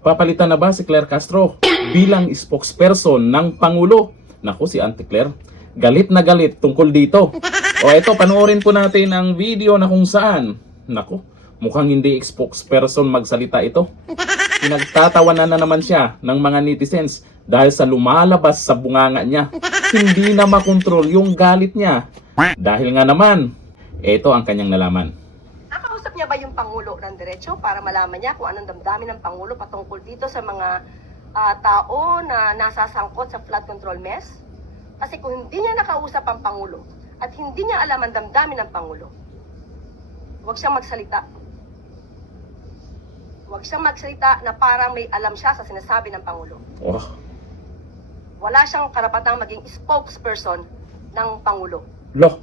Papalitan na ba si Claire Castro bilang spokesperson ng Pangulo? Naku, si Auntie Claire, galit na galit tungkol dito. O eto, panoorin po natin ang video na kung saan, naku, mukhang hindi spokesperson magsalita ito. Pinagtatawanan na naman siya ng mga netizens dahil sa lumalabas sa bunganga niya. Hindi na makontrol yung galit niya. Dahil nga naman, ito ang kanyang nalaman. Nakausap niya ba yung Pangulo ng diretso para malaman niya kung anong damdamin ng Pangulo patungkol dito sa mga tao na nasasangkot sa flood control mess? Kasi kung hindi niya nakausap ang Pangulo at hindi niya alam ang damdamin ng Pangulo, huwag siyang magsalita. Huwag siyang magsalita na parang may alam siya sa sinasabi ng Pangulo. Oh, Wala siyang karapatang maging spokesperson ng Pangulo. lo,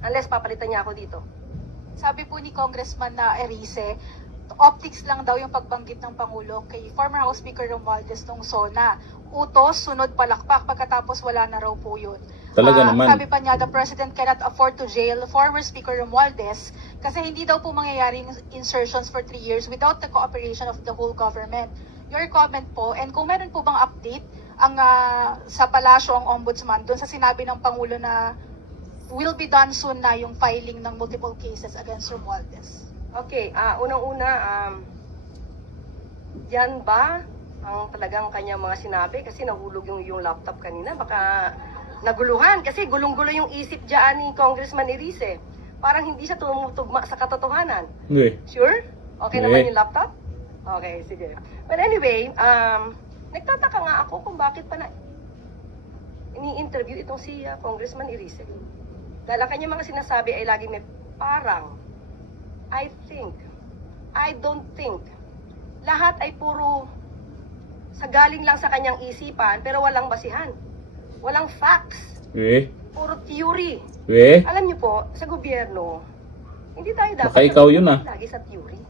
Unless papalitan niya ako dito. Sabi po ni Congressman na Erice, optics lang daw yung pagbanggit ng Pangulo kay former House Speaker Romualdez nung SONA. Utos, sunod palakpak, pagkatapos wala na raw po yun. Talaga naman. Sabi pa niya, the President cannot afford to jail former Speaker Romualdez kasi hindi daw po mangyayaring insertions for 3 years without the cooperation of the whole government. Your comment po, and kung meron po bang update ang sa palasyo ang ombudsman doon sa sinabi ng Pangulo na will be done soon na yung filing ng multiple cases against Romualdez. Okay, unang-una, yan ba ang talagang kanyang mga sinabi? Kasi nahulog yung laptop kanina. Baka naguluhan. Kasi gulong-gulo yung isip dyan ni Congressman Erice. Parang hindi siya tumutugma sa katotohanan. hindi. Sure? Okay Eh. naman yung laptop? Okay, sige. But anyway, nagtataka nga ako kung bakit pa na ini-interview itong si Congressman Erice. Dahil ang kanyang mga sinasabi ay lagi may parang, I think, I don't think. Lahat ay puro sa galing lang sa kanyang isipan pero walang basihan. Walang facts. Puro theory. Alam niyo po, sa gobyerno, hindi tayo dapat Baka ikaw yun, lagi sa theory.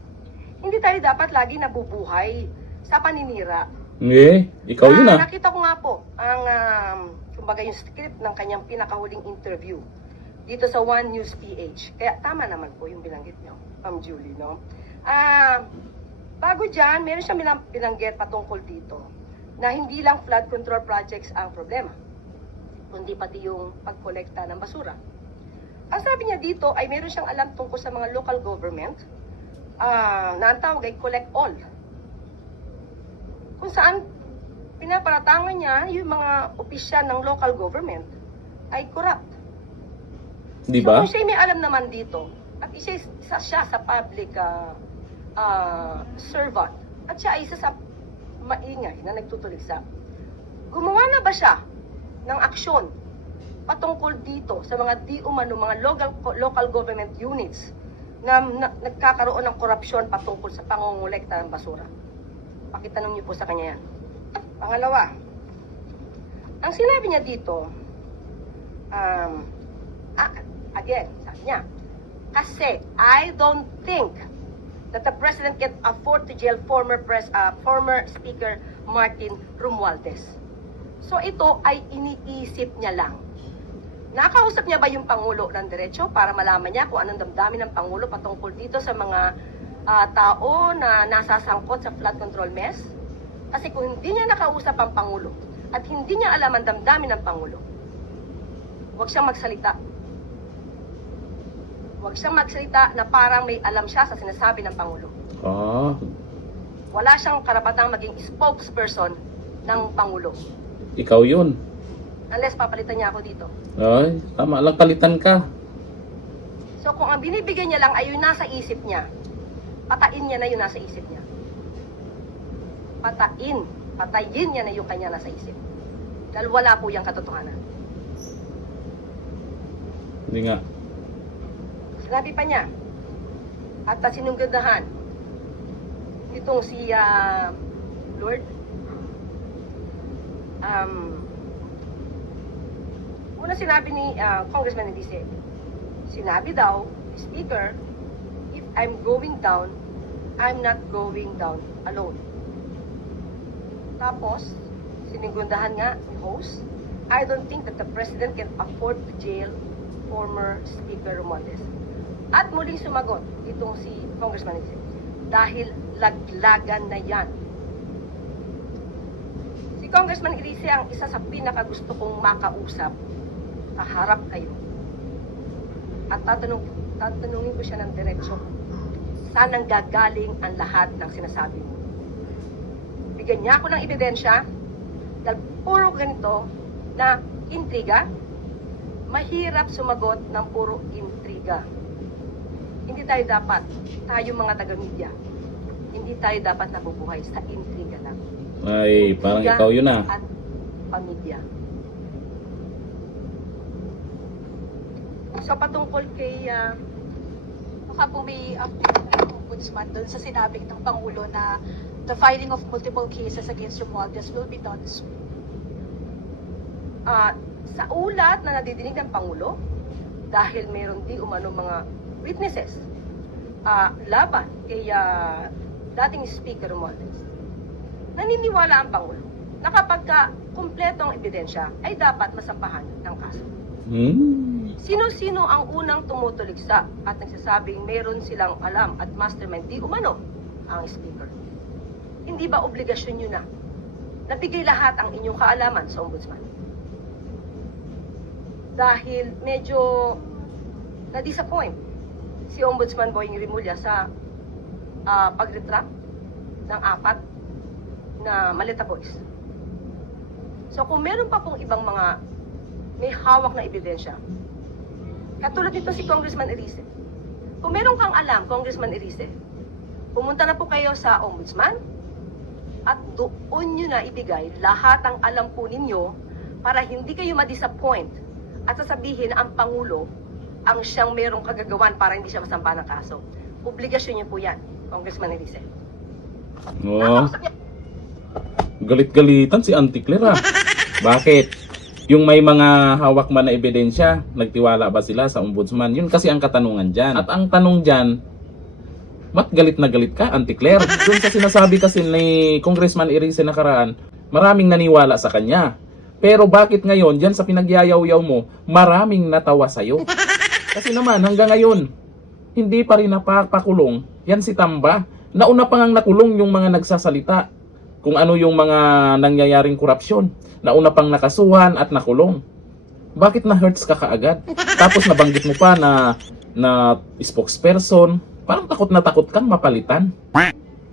Hindi tayo dapat lagi nabubuhay sa paninira. Ikaw yun Nakita ko nga po ang kumbaga yung script ng kanyang pinakahuling interview dito sa One News PH. Kaya tama naman po yung binanggit niyo, Ma'am Julie, no? Bago dyan, meron siyang binanggit patungkol dito na hindi lang flood control projects ang problema, kundi pati yung pagkolekta ng basura. Ang sabi niya dito ay meron siyang alam tungkol sa mga local government na ang tawag ay collect all. Kung saan pinaparatangan niya yung mga opisyal ng local government ay corrupt. Di So ba? kung siya may alam naman dito, at isa siya sa public servant, at siya ay isa sa maingay na nagtutuligsa, gumawa na ba siya ng aksyon patungkol dito sa mga di umano mga local government units na nagkakaroon ng korupsyon patungkol sa pangongolekta ng basura? Pakitanong niyo po sa kanya yan. Pangalawa, ang sinabi niya dito, again, sabi niya, kasi I don't think that the President can afford to jail former Speaker Martin Romualdez. So ito ay iniisip niya lang. Nakausap niya ba yung Pangulo ng diretso para malaman niya kung anong damdamin ng Pangulo patungkol dito sa mga tao na nasasangkot sa flood control mess? Kasi kung hindi niya nakausap ang Pangulo at hindi niya alam ang damdamin ng Pangulo, huwag siyang magsalita. Huwag siyang magsalita na parang may alam siya sa sinasabi ng Pangulo. Wala siyang karapatang maging spokesperson ng Pangulo. Ikaw yun. Unless papalitan niya ako dito. Ay, tama lang, palitan ka. So kung ang binibigay niya lang ay yung nasa isip niya, patain niya na yung nasa isip niya. Patayin niya na yung kanya nasa isip. Dahil wala po yung katotohanan. Hindi nga. Sinabi pa niya, at sinunggahan itong si Lord, una sinabi ni Congressman Edice, sinabi daw, Speaker, if I'm going down, I'm not going down alone. Tapos, sinunggahan nga ni host, I don't think that the President can afford to jail former Speaker Romualdez. At muling sumagot itong si Congressman Edice, dahil laglagan na yan. Si Congressman Irice ang isa sa pinakagusto kong makausap. Kaharap kayo. At tatanungin ko siya ng diretsyo. Saan ang gagaling ang lahat ng sinasabi mo? Bigyan niya ako ng ebidensya dahil puro ganito na intriga. Mahirap sumagot ng puro intriga. Hindi tayo dapat, tayo mga taga-media, hindi tayo dapat nabubuhay sa intriga lang. Ay, parang ikaw yun ah. At pamilya. So patungkol kay Baka po may update ng Ombudsman doon sa sinabing ng Pangulo na the filing of multiple cases against Romualdez will be done soon. Sa ulat na nadidinig ng Pangulo, dahil meron di umano mga witnesses laban kay dating Speaker Romualdez, naniniwala ang Pangulo na kapag kumpleto ang ebidensya ay dapat masampahan ng kaso. Sino-sino ang unang tumutuligsa at nagsasabing meron silang alam at mastermind di umano ang Speaker? Hindi ba obligasyon nyo na nabigay lahat ang inyong kaalaman sa Ombudsman? Dahil medyo na-disappoint si Ombudsman Boying Rimulya sa pag-retract ng 4 na Maleta Boys. So kung meron pa pong ibang mga may hawak na ebidensya, katulad nito si Congressman Irice, kung meron kang alam, Congressman Irice, pumunta na po kayo sa Ombudsman at doon nyo na ibigay lahat ang alam po ninyo para hindi kayo ma-disappoint at sasabihin na ang Pangulo ang siyang merong kagagawan para hindi siya masampa ng kaso. Obligasyon niyo po yan, Congressman Irice. Oh, galit-galitan si Auntie Claire ah. Bakit? Yung may mga hawak man na ebidensya, nagtiwala ba sila sa Ombudsman? Yun kasi ang katanungan dyan. At ang tanong dyan, ba't galit na galit ka, Auntie Claire? Doon sa sinasabi kasi ni Congressman Irice nakaraan, maraming naniwala sa kanya. Pero bakit ngayon, dyan sa pinagyayaw-yaw mo, maraming natawa sa'yo? Kasi naman, hanggang ngayon, hindi pa rin napakulong. Yan si Tamba. Nauna pa ngang nakulong yung mga nagsasalita kung ano yung mga nangyayaring korupsyon. Nauna pang nakasuhan at nakulong. Bakit na-hurts ka kaagad? Tapos nabanggit mo pa na spokesperson. Parang takot na takot kang mapalitan.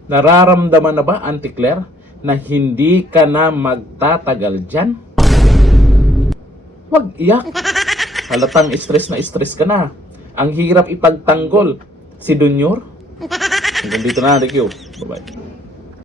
Nararamdaman na ba, Auntie Claire, na hindi ka na magtatagal dyan? Huwag iyak. Halatang stress na stress ka na. Ang hirap ipagtanggol. Si Dunyor? Hanggang dito na, thank you. Bye-bye.